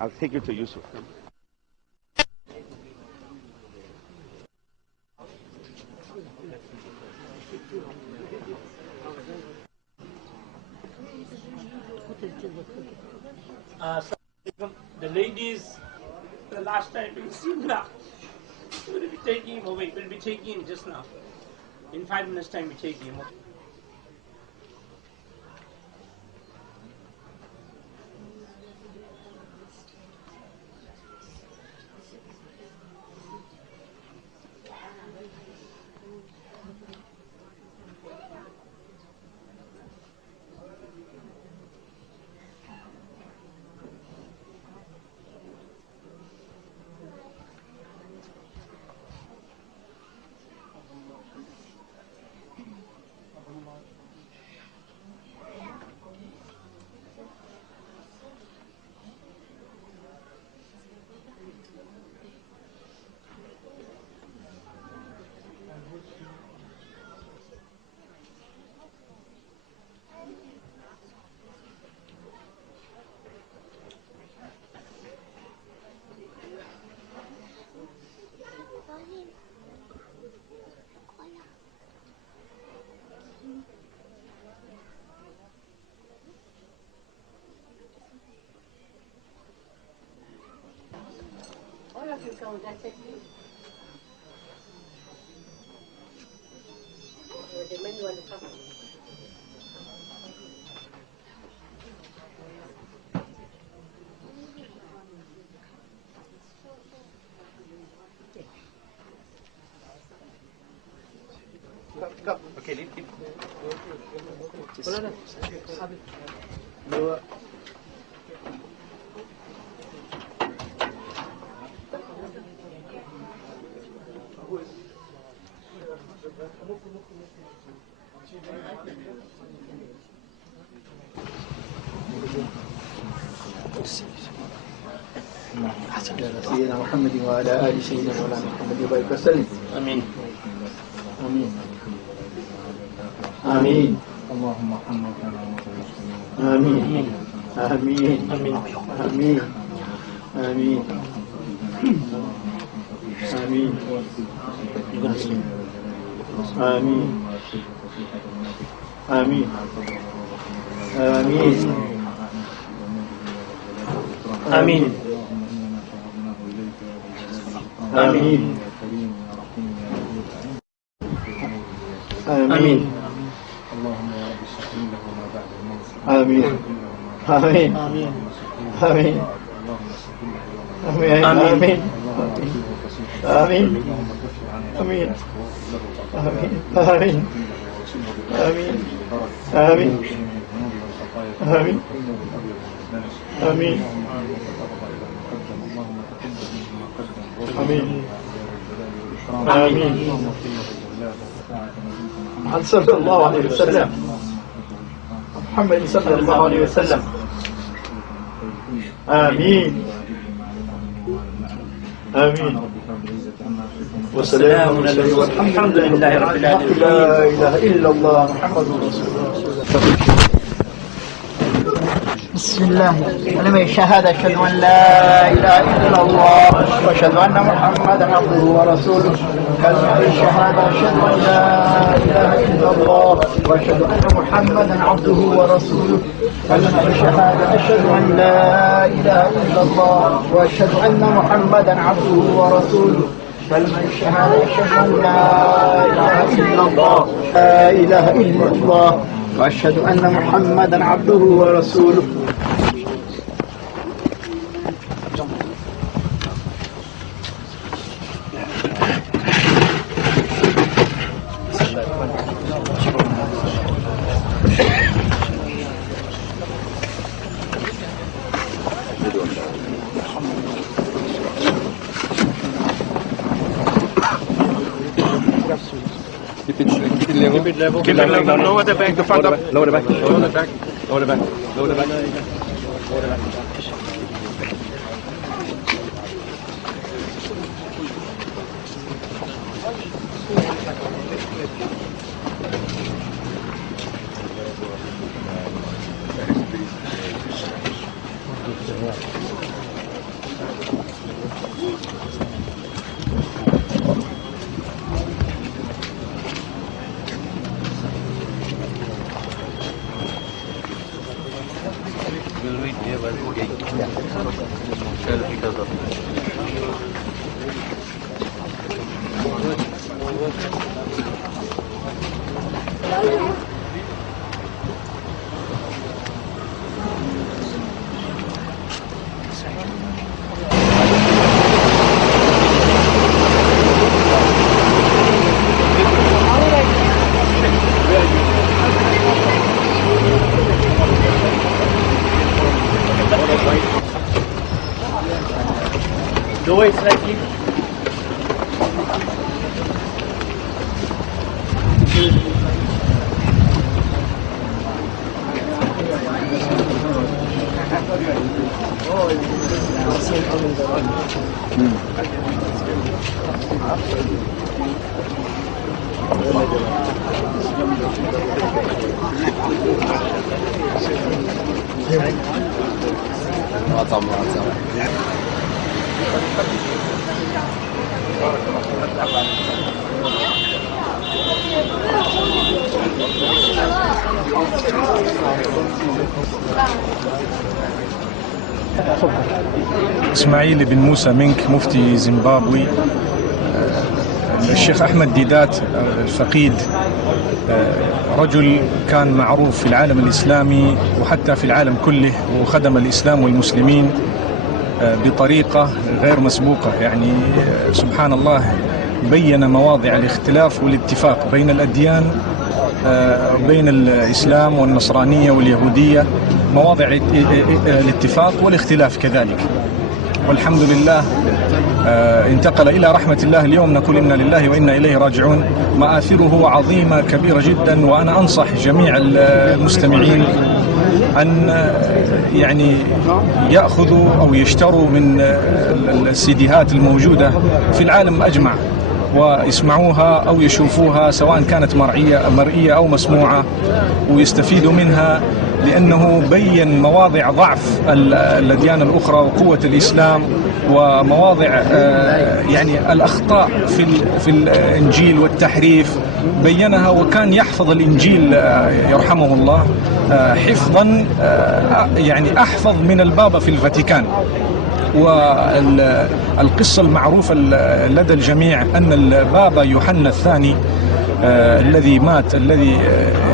I'll take you to Yusuf. The ladies, the last time we seen now, we'll be taking him away. We'll be taking him just now. In 5 minutes time, we take him. Okay, leave. سيدنا محمد وعلى آل سيدنا مولانا محمد وبارك وسلم. آمين. آمين. آمين. اللهم ارحمنا وارحمنا آمين. آمين. آمين. آمين. آمين. آمين. آمين. آمين. آمين. آمين. آمين. آمين. اللهم يا رب استقيم له ما بعد الموت. آمين. آمين. آمين. آمين. اللهم استقيم له وما آمين. آمين. آمين. اللهم كفر عنه آمين. آمين. آمين. آمين. آمين. آمين. آمين. آمين. آمين. محمد صلى الله عليه وسلم. محمد صلى الله عليه وسلم. آمين. آمين. وسلام على المرسلين والحمد لله رب العالمين. لا إله إلا الله محمد رسول الله. بسم الله. كلمة الشهادة أشهد أن لا إله إلا الله وأشهد أن محمدا عبده ورسوله. كلمة الشهادة أشهد أن لا إله إلا الله وأشهد أن محمدا عبده ورسوله. كلمة الشهادة أشهد أن لا إله إلا الله وأشهد أن محمدا عبده ورسوله. كلمة الشهادة أشهد أن لا إله إلا الله لا إله إلا الله وأشهد أن محمدا عبده ورسوله. Keep it level. Lower the back. The front up. Lower the back. Lower the back. Lower the back. Lower the back. Lower the back. Lower it slightly. إسماعيل بن موسى منك مفتي زيمبابوي. الشيخ أحمد ديدات الفقيد رجل كان معروف في العالم الإسلامي وحتى في العالم كله، وخدم الإسلام والمسلمين بطريقة غير مسبوقة. يعني سبحان الله، بين مواضع الاختلاف والاتفاق بين الأديان، بين الإسلام والنصرانية واليهودية، مواضع الاتفاق والاختلاف كذلك. والحمد لله انتقل إلى رحمة الله. اليوم نقول إنا لله وإنا إليه راجعون. مآثره عظيمة كبيرة جدا، وأنا أنصح جميع المستمعين أن يعني يأخذوا أو يشتروا من السيديهات الموجودة في العالم أجمع ويسمعوها أو يشوفوها، سواء كانت مرئية أو مسموعة، ويستفيدوا منها، لأنه بين مواضع ضعف الأديان الأخرى وقوة الإسلام، ومواضع يعني الأخطاء في الإنجيل والتحريف بينها. وكان يحفظ الإنجيل يرحمه الله حفظا يعني أحفظ من البابا في الفاتيكان. والقصة المعروفة لدى الجميع أن البابا يوحنا الثاني الذي مات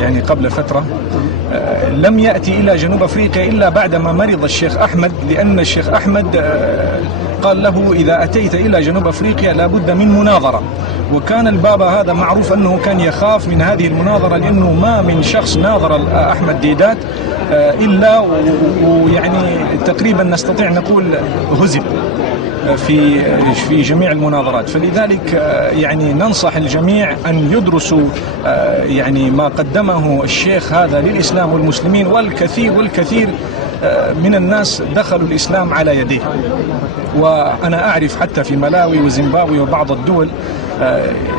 يعني قبل فترة لم يأتي إلى جنوب أفريقيا إلا بعدما مرض الشيخ أحمد، لأن الشيخ أحمد قال له إذا أتيت إلى جنوب أفريقيا لابد من مناظرة. وكان البابا هذا معروف أنه كان يخاف من هذه المناظرة، لأنه ما من شخص ناظر أحمد ديدات إلا ويعني تقريبا نستطيع نقول هزم في جميع المناظرات. فلذلك يعني ننصح الجميع أن يدرسوا يعني ما قدمه الشيخ هذا للإسلام والمسلمين، والكثير من الناس دخلوا الإسلام على يديه. وأنا أعرف حتى في ملاوي وزيمبابوي وبعض الدول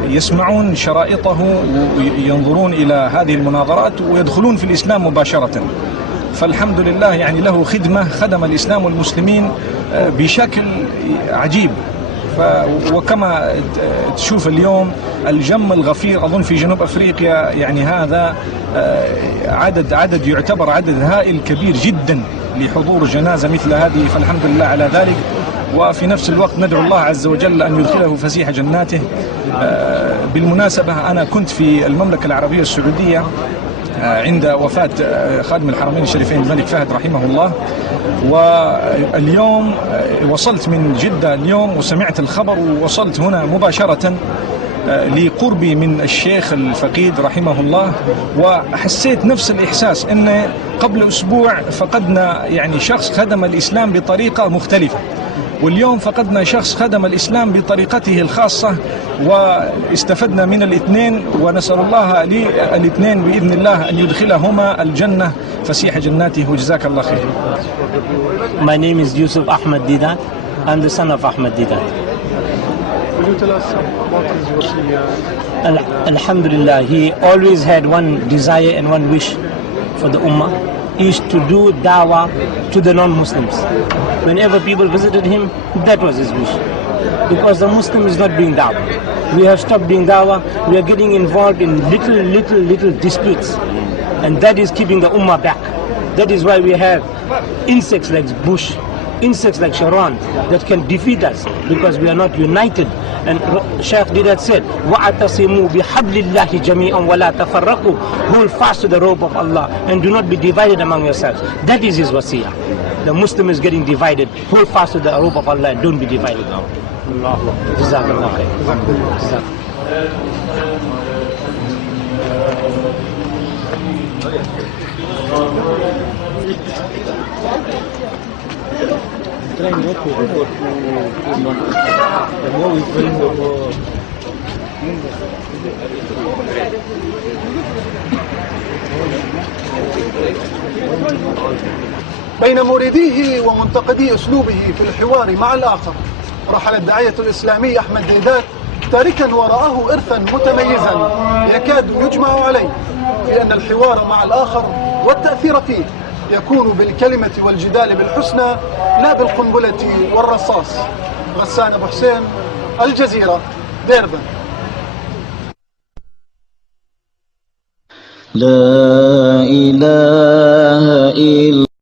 يسمعون شرائطه وينظرون إلى هذه المناظرات ويدخلون في الإسلام مباشرة. فالحمد لله يعني له خدم الإسلام والمسلمين بشكل عجيب. وكما تشوف اليوم الجم الغفير أظن في جنوب أفريقيا، يعني هذا عدد يعتبر عدد هائل كبير جدا لحضور جنازة مثل هذه، فالحمد لله على ذلك. وفي نفس الوقت ندعو الله عز وجل أن يدخله فسيح جناته. بالمناسبة أنا كنت في المملكة العربية السعودية عند وفاة خادم الحرمين الشريفين الملك فهد رحمه الله، واليوم وصلت من جدة اليوم وسمعت الخبر ووصلت هنا مباشرة لقربي من الشيخ الفقيد رحمه الله، وحسيت نفس الإحساس أن قبل أسبوع فقدنا يعني شخص خدم الإسلام بطريقة مختلفة، واليوم فقدنا شخص خدم الإسلام بطريقته الخاصة، واستفدنا من الاثنين، ونسأل الله للاثنين بإذن الله أن يدخلهما الجنة فسيح جناته، وجزاك الله خير. My name is Yusuf Ahmed Didat. I'm the son of Ahmed Didat. Will you tell us what is wasiyah? Alhamdulillah, he always had one desire and one wish for the ummah, is to do dawah to the non-Muslims. Whenever people visited him, that was his wish. Because the Muslim is not doing dawah. We have stopped doing dawah. We are getting involved in little disputes. And that is keeping the ummah back. That is why we have insects like bush, insects like Sharon that can defeat us because we are not united. And Shaykh Didat said, وَأَتَصِمُوا بِحَبْلِ اللَّهِ جَمِيعًا وَلَا تَفَرَّقُوا. Hold fast to the rope of Allah and do not be divided among yourselves. That is his wasiyah. The Muslim is getting divided. Hold fast to the rope of Allah and don't be divided now. Jazakallah khair. بين مريديه ومنتقدي أسلوبه في الحوار مع الآخر، رحل الداعية الإسلامي أحمد ديدات تاركا وراءه إرثا متميزا يكاد يجمع عليه بأن الحوار مع الآخر والتأثير فيه يكون بالكلمة والجدال بالحسنى لا بالقنبلة والرصاص. غسان أبو حسين، الجزيرة، ديربن. لا إله إلا